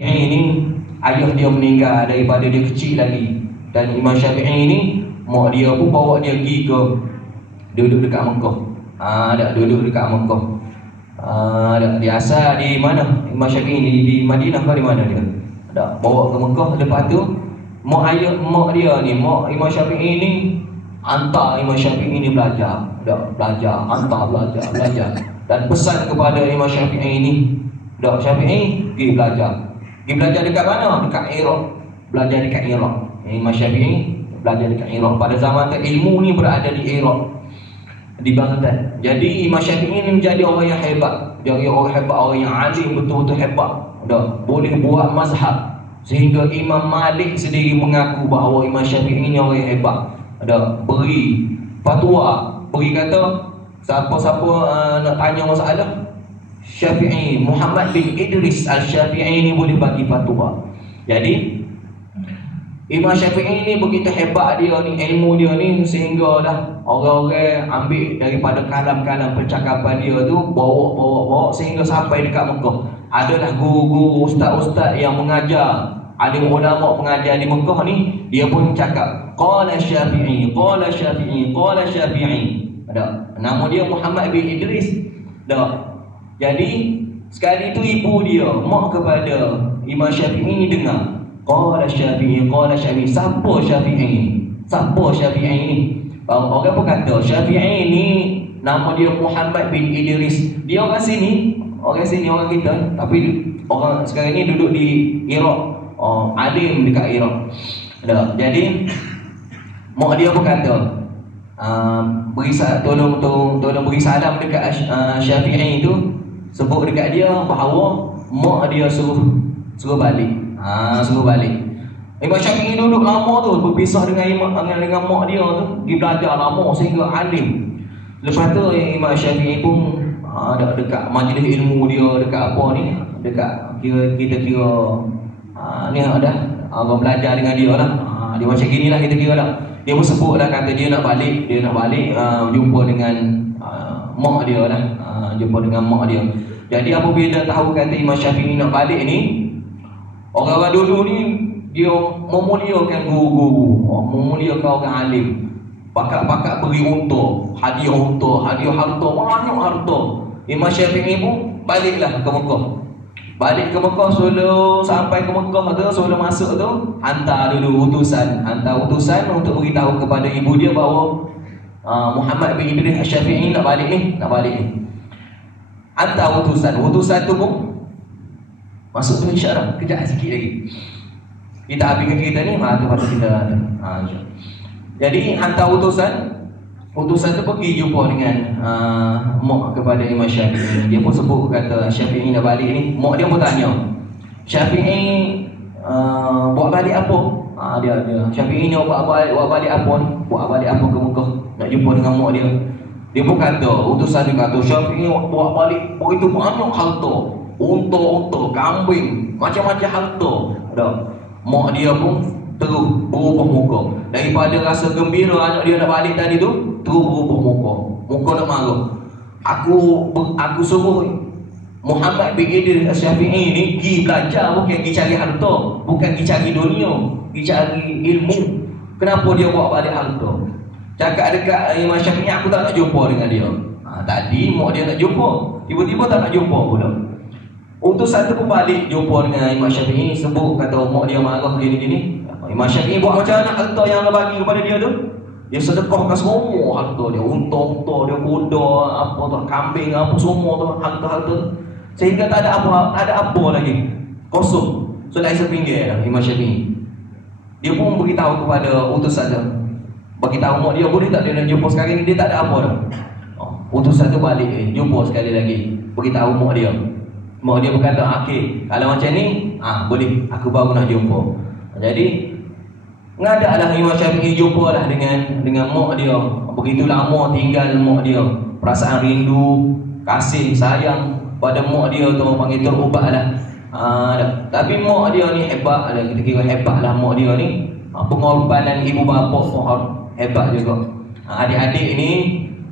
Ini ayah dia meninggal daripada dia kecil lagi. Dan Imam Syafi'i ni mak dia pun bawa dia pergi ke duduk dekat Mekah. Dak duduk dekat Mekah. Dak dia asal di mana? Imam Syafi'i di Madinah ke di mana dia? Dak bawa ke Mekah. Lepas tu mak dia ni, mak Imam Syafi'i ni hantar Imam Syafi'i ni belajar. Dak belajar, hantar belajar. Dan pesan kepada Imam Syafi'i ni, dak Syafi'i pergi belajar. Pergi belajar dekat mana? Dekat Iraq. Belajar dekat Iraq. Imam Syafi'i belajar dekat Iraq. Pada zaman tu ilmu ni berada di Iraq, di Baghdad. Jadi Imam Syafi'i ni menjadi orang yang hebat. Jadi orang hebat, orang yang alim, betul-betul hebat. Dah boleh buat mazhab. Sehingga Imam Malik sendiri mengaku bahawa Imam Syafi'i ni orang yang hebat. Dah beri fatwa, beri kata siapa-siapa nak tanya masalah Syafi'i, Muhammad bin Idris Al-Syafi'i ni boleh bagi fatwa. Jadi Imam Syafi'i ni begitu hebat dia ni, ilmu dia ni, sehingga dah orang-orang ambil daripada kalam-kalam percakapan dia tu, bawa sehingga sampai dekat Mekah. Adalah guru-guru, ustaz-ustaz yang mengajar, alim ulama pengajar di Mekah ni, dia pun cakap qala Syafi'i, qala Syafi'i, qala Syafi'i. Ada nama dia Muhammad bin Idris. Dah. Jadi sekali tu ibu dia, mak kepada Imam Syafi'i ni dengar qala Syafi'i, qala Syafi'i. Siapa Syafi'i ni? Siapa Syafi'i ni? Orang pun kata Syafi'i ni nama dia Muhammad bin Idris. Dia orang sini, orang kita, tapi orang sekarang ni duduk di Iraq. Alim dekat Iraq. Dah. Jadi mak dia pun kata tolong beri salam dekat Syafi'i tu, sebut dekat dia bahawa mak dia suruh balik. Suruh balik. Imam Syafi'i duduk lama tu, berpisah dengan mak dia tu, pergi belajar lama sehingga alim. Lepas tu Imam Syafi'i pun dekat majlis ilmu dia, dekat apa ni, dekat kita kira ni dah orang belajar dengan dia lah. Dia macam gini lah kita kira lah. Dia pun sebut lah, kata dia nak balik jumpa dengan mak dia lah, jumpa dengan mak dia. Jadi apabila tahu kata Imam Syafi'i nak balik ni, orang-orang dulu ni dia memuliakan guru-guru, memuliakan orang alim. Pakak-pakak beri hadiah harta, banyak harta. Imam Syafi'i pun baliklah ke Mekah. Balik ke Mekah, sebelum sampai ke Mekah tu, sebelum masuk tu, hantar utusan untuk beritahu kepada ibu dia bahawa Muhammad bin Idris Al-Syafi'i nak balik ni. Hantar utusan tu pun masuk tu isyarat. Kejap sikit lagi kita habiskan cerita ni, tu patut kita jadi hantar utusan tu pergi jumpa dengan mak kepada Imam Syafi'i. Dia pun sebut kata Syafi'i nak balik ni. Mak dia pun tanya Syafi'i buat balik apa? Dia Syafi'i ni buat balik apa ni? Buat balik apa ke Mekah nak jumpa dengan mak dia. Dia pun kata, utusan dia kata Syafi'i buat balik begitu banyak harta, unta, kambing, macam-macam harta. Mak dia pun terus berubah muka. Daripada rasa gembira anak dia nak balik tadi tu, terus berubah muka nak marah. Aku suruh Muhammad bin Idris Al-Syafi'i ni pergi belajar, bukan pergi cari harta, bukan pergi cari dunia, pergi cari ilmu. Kenapa dia bawa balik harta? Cakap dekat Imam Syafi'i, aku tak nak jumpa dengan dia. Tadi mak dia nak jumpa, tiba-tiba tak nak jumpa pula. Utusan tu pun balik jumpa dengan Imam Syafi'i, sebut kata mak dia marah gini. Imam Syafi'i buat macam mana harta yang Allah bagi kepada dia tu? Dia sedekahkan semua harta dia, unta dia, kuda, apa tu, kambing, apa semua tu, harta. Sehingga tak ada apa lagi. Kosong. So dah sepinggir dah Imam Syafi'i. Dia pun beritahu kepada utusan dia, beritahu mak dia, boleh tak dia nak jumpa sekarang ni, dia tak ada apa dah. Utusan tu balik, jumpa sekali lagi, beritahu mak dia. Mak dia berkata, okey, kalau macam ni, boleh, aku baru nak jumpa. Jadi ngadaklah Imam Syafi'i jumpa lah dengan mak dia. Begitu lama tinggal mak dia, perasaan rindu, kasih, sayang pada mak dia tu panggil terubat lah. Tapi mak dia ni hebat lah, kita kira hebat lah mak dia ni. Pengorbanan ibu bapa pun hebat juga. Adik-adik ni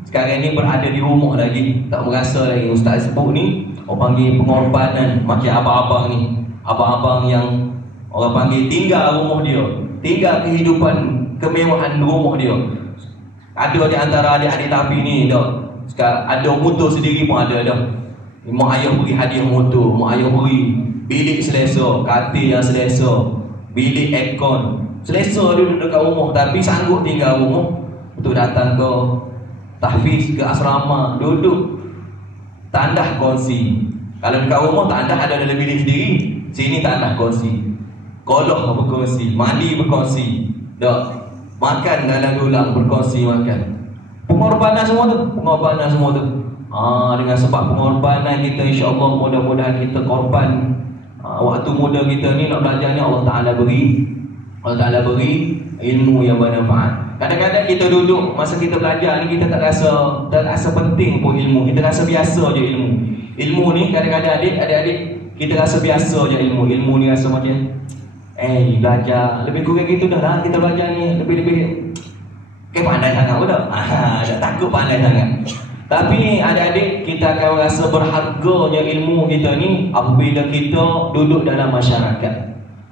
sekarang ni berada di rumah lagi, tak merasa lagi ustaz sebut ni, orang panggil pengorbanan macam abang-abang ni. abang-abang yang orang panggil tinggal rumah dia, tinggal kehidupan kemewahan rumah dia. Ada di antara adik-adik tapi ni dah. Sekarang ada motor sendiri pun ada dah. Mak ayah beri hadiah motor, mak ayah beri bilik selesa, katil yang selesa, bilik aircon. Selesa duduk dekat rumah, tapi sanggup tinggal rumah untuk datang ke tahfiz, ke asrama, duduk tandah kongsi. Kalau dekat rumah tandah ada dalam bilik sendiri, sini tandah kongsi. Kolok berkongsi, mandi berkongsi, dah makan dalam dulang berkongsi makan. Pengorbanan semua tu, pengorbanan semua tu. Dengan sebab pengorbanan kita, insya-Allah mudah-mudahan kita korban. Waktu muda kita ni nak belajar ni Allah Taala beri, Allah Taala beri ilmu yang bermanfaat. Kadang-kadang kita duduk masa kita belajar ni kita tak rasa penting pun ilmu, kita rasa biasa je ilmu. Ilmu ni kadang-kadang adik-adik kita rasa biasa je ilmu. Ilmu ni rasa macam belajar lebih kurang gitu dah lah, kita belajar ni lebih pandai sangat pun dah. Tak takut pandai sangat. Tapi adik-adik kita akan rasa berharganya ilmu kita ni apabila kita duduk dalam masyarakat.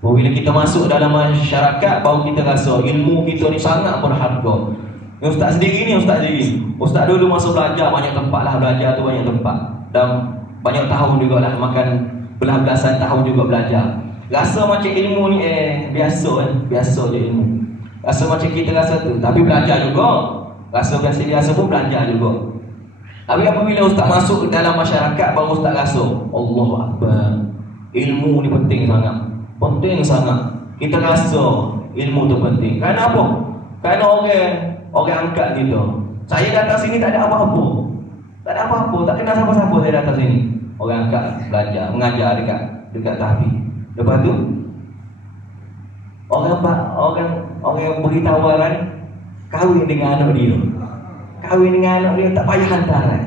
Apabila kita masuk dalam masyarakat, baru kita rasa ilmu kita ni sangat berharga. Ustaz sendiri ni, Ustaz dulu masa belajar banyak tempat lah, belajar tu banyak tempat. Dan banyak tahun jugalah, makan belas-belasan tahun juga belajar. Rasa macam ilmu ni biasa je ilmu. Rasa macam kita rasa tu, tapi belajar juga. Rasa biasa-biasa pun belajar juga. Tapi apabila Ustaz masuk ke dalam masyarakat, baru Ustaz rasa Allahu Akbar, ilmu ni penting sangat. Penting sangat. Kita rasa ilmu tu penting. Kerana apa? Kerana orang angkat kita. Saya datang sini tak ada apa-apa. Tak ada apa-apa, tak kenal siapa-siapa saya datang sini. Orang angkat belajar, mengajar dekat tahfiz. Lepas tu orang yang beri tawaran kahwin dengan anak dia. Kahwin dengan anak dia tak payah hantaran.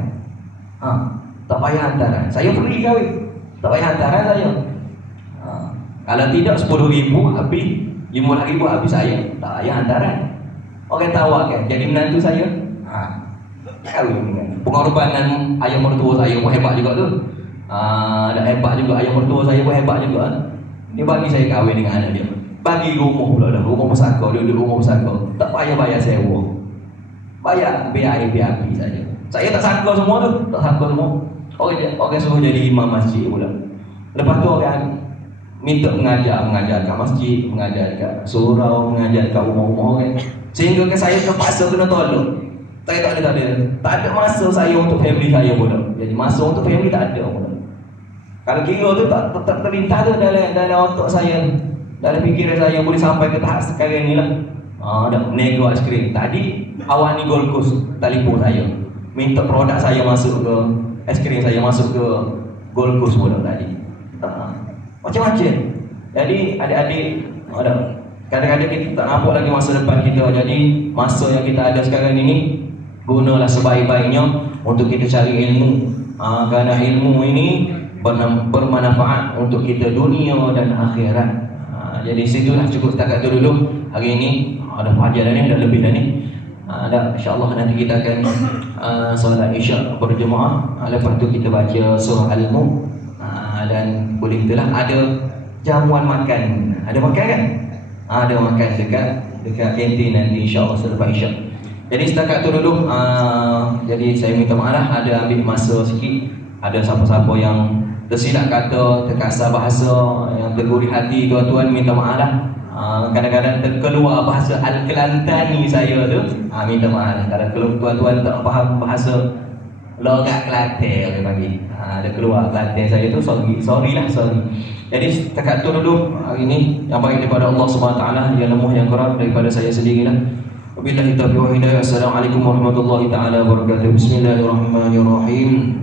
Tak payah hantaran. Saya pergi kahwin, tak payah hantaran saya. Kalau tidak 10,000 habis, 15,000 habis saya. Tak payah hantaran. Orang tawarkan jadi menantu saya. Kahwin dengan pengorbanan ayah mertua saya pun hebat juga tu. Dah hebat juga, ayah mertua saya pun hebat juga. Dia bagi saya kahwin dengan anak dia. Bagi rumah pula dah, rumah pesaka, dia duduk rumah pesaka. Tak payah bayar sewa. Bayar biaya api saja. Saya tak sangka semua tu, tak sangka semua. Orang suruh jadi imam masjid pula. Lepas tu orang minta mengajar kat masjid, mengajar kat surau, mengajar kat rumah-rumah orang. Sehingga saya terpaksa kena tolong. Tak ada masa saya untuk family saya pula. Jadi masa untuk family tak ada pula. Kalau kira tu tak terlintas tu dalam otak saya, dalam fikiran saya boleh sampai ke tahap sekarang ni lah. Dah nego aiskrim. Tadi awal ni Gold Coast telefon saya, minta produk saya masuk ke aiskrim, saya masuk ke Gold Coast pula tadi. Macam-macam. Jadi adik-adik, kadang-kadang kita tak nampak lagi masa depan kita. Jadi masa yang kita ada sekarang ini, gunalah sebaik-baiknya untuk kita cari ilmu. Kerana ilmu ini bermanfaat untuk kita dunia dan akhirat. Jadi situlah cukup setakat tu dulu. Hari ini ada fajar dah ni, dah lebih dah ni. InsyaAllah nanti kita akan solat isyak berjemaah. Lepas tu kita baca surah Al-Mulk. Dan boleh itulah ada jamuan makan. Ada makan kan? Ada makan dekat kantin nanti insyaAllah selepas isyak. Jadi setakat tu dulu. Jadi saya minta maaf, ada ambil masa sikit. Ada siapa-siapa yang tersilap kata, terkasar bahasa, yang tergurih hati, tuan-tuan minta maaf lah. Kadang-kadang terkeluar bahasa Al-Kelantani saya tu, minta maaf. Kalau tuan-tuan tak faham bahasa logat Kelantan orang panggil, ada keluar Kelantan saya tu, sorry lah. Jadi setakat tu dulu hari ni. Yang baik daripada Allah SWT, yang lemah yang kurang daripada saya sendirilah. Wabillahi taufiq wal hidayah. Assalamualaikum warahmatullahi taala wabarakatuh. Bismillahirrahmanirrahim.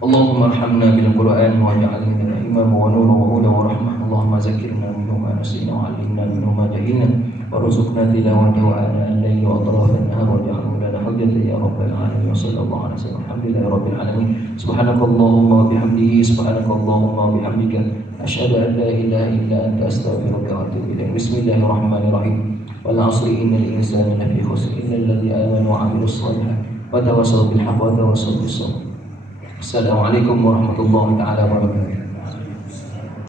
Allahumma arhamna bil Qur'an waj'alna imama wa nuran wa hudan wa rahmah. Allahumma zakkirna minhu ma nasina wa 'allimna minhu ma jahilna warzuqna tilawatahu ana al-layli wa atrafan nahar waj'alhu lana hujjatan ya rabbal alamin. Wa sallallahu alaihi wasallam. Alhamdulillahi rabbil alamin. Subhanakallahumma wa bihamdihi, subhanakallahumma wa bihamdika, asyhadu an la ilaha illa anta, astaghfiruka wa atubu ilaik. Bismillahirrahmanirrahim. Wal 'asri innal insana lafi khusr illa alladhina amanu wa 'amilus shalihat wa tawassaw bil haqqi wa tawassaw bis sabr. Assalamualaikum warahmatullahi taala wabarakatuh.